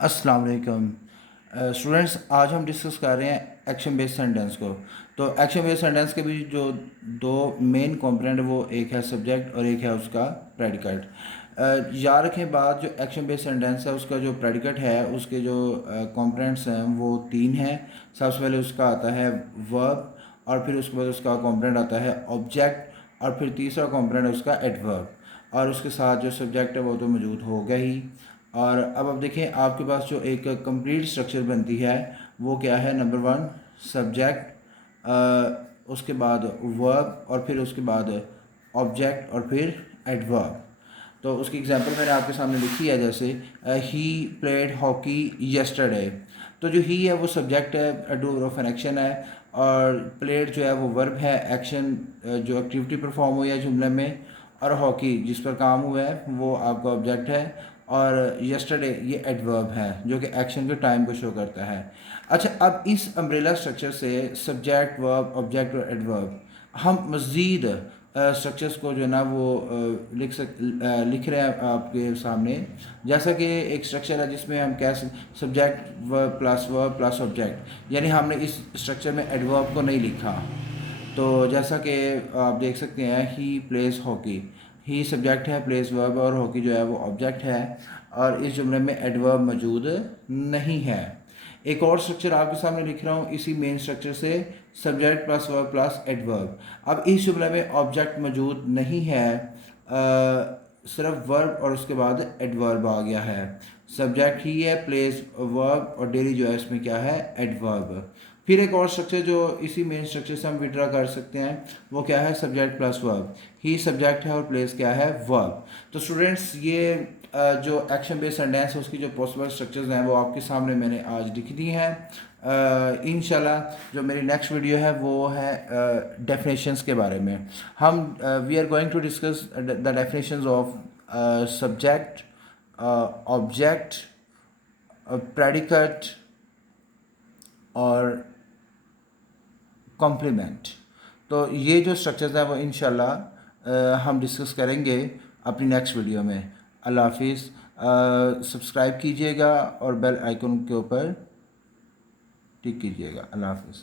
अस्सलाम वालेकुम स्टूडेंट्स। आज हम डिस्कस कर रहे हैं एक्शन बेस्ड सेंटेंस को। तो एक्शन बेस्ड सेंटेंस के भी जो दो मेन कंपोनेंट वो एक है सब्जेक्ट और एक है उसका प्रेडिकेट। याद रखें बात, जो एक्शन बेस्ड सेंटेंस है उसका जो प्रेडिकेट है उसके जो कंपोनेंट्स हैं वो तीन हैं। सबसे पहले उसका आता है वर्ब, और फिर उसके बाद उसका कंपोनेंट आता है ऑब्जेक्ट, और फिर तीसरा कंपोनेंट है उसका एडवर्ब, और उसके साथ जो सब्जेक्ट है वो तो मौजूद हो गया ही। और अब आप देखें आपके पास जो एक कंप्लीट स्ट्रक्चर बनती है वो क्या है। नंबर वन सब्जेक्ट, उसके बाद वर्ब, और फिर उसके बाद ऑब्जेक्ट, और फिर एडवर्ब। तो उसकी एग्जांपल मैंने आपके सामने लिखी है, जैसे ही प्लेड हॉकी यस्टरडे। तो जो ही है वो सब्जेक्ट है, डू ऑफ एन एक्शन है, और प्लेड जो है वो वर्ब है, एक्शन जो एक्टिविटी परफॉर्म हुई है जुमले में, और हॉकी जिस पर काम हुआ है वो आपका ऑब्जेक्ट है, और यस्टरडे ये एडवर्ब है जो कि एक्शन के टाइम को शो करता है। अच्छा, अब इस अम्ब्रेला स्ट्रक्चर से सब्जेक्ट वर्ब ऑब्जेक्ट और एडवर्ब हम मज़ीद स्ट्रक्चर्स को जो है ना वो लिख रहे हैं आपके सामने। जैसा कि एक स्ट्रक्चर है जिसमें हम कह सब्जेक्ट वर्ब प्लस ऑब्जेक्ट, यानी हमने इस स्ट्रक्चर में एडवर्ब को नहीं लिखा। तो जैसा कि आप देख सकते हैं ही प्लेस हॉकी, ही सब्जेक्ट है, प्लेस वर्ब, और हॉकी जो है वो ऑब्जेक्ट है, और इस जुमले में एडवर्ब मौजूद नहीं है। एक और स्ट्रक्चर आपके सामने लिख रहा हूँ इसी मेन स्ट्रक्चर से, subject plus verb plus adverb. अब इस जुमले में ऑब्जेक्ट मौजूद नहीं है, सिर्फ वर्ब और उसके बाद एडवर्ब आ गया है। सब्जेक्ट ही है, प्लेस वर्ब, और डेली जो है इसमें क्या है एडवर्ब। फिर एक और स्ट्रक्चर जो इसी मेन स्ट्रक्चर से हम विड्रा कर सकते हैं वो क्या है, सब्जेक्ट प्लस वर्ब। ही सब्जेक्ट है और प्लेस क्या है वर्ब। तो स्टूडेंट्स ये जो एक्शन बेस्ड सेंटेंस है उसकी जो पॉसिबल स्ट्रक्चर्स हैं वो आपके सामने मैंने आज लिख दी हैं। इंशाल्लाह जो मेरी नेक्स्ट वीडियो है वो है डेफिनेशंस के बारे में। हम we are going to discuss the definitions of subject, object, predicate और कॉम्प्लीमेंट। तो ये जो स्ट्रक्चर्स हैं वो इंशाल्लाह हम डिस्कस करेंगे अपनी नेक्स्ट वीडियो में। अल्लाह हाफिज़। सब्सक्राइब कीजिएगा और बेल आइकन के ऊपर टिक कीजिएगा। अल्लाह हाफिज़।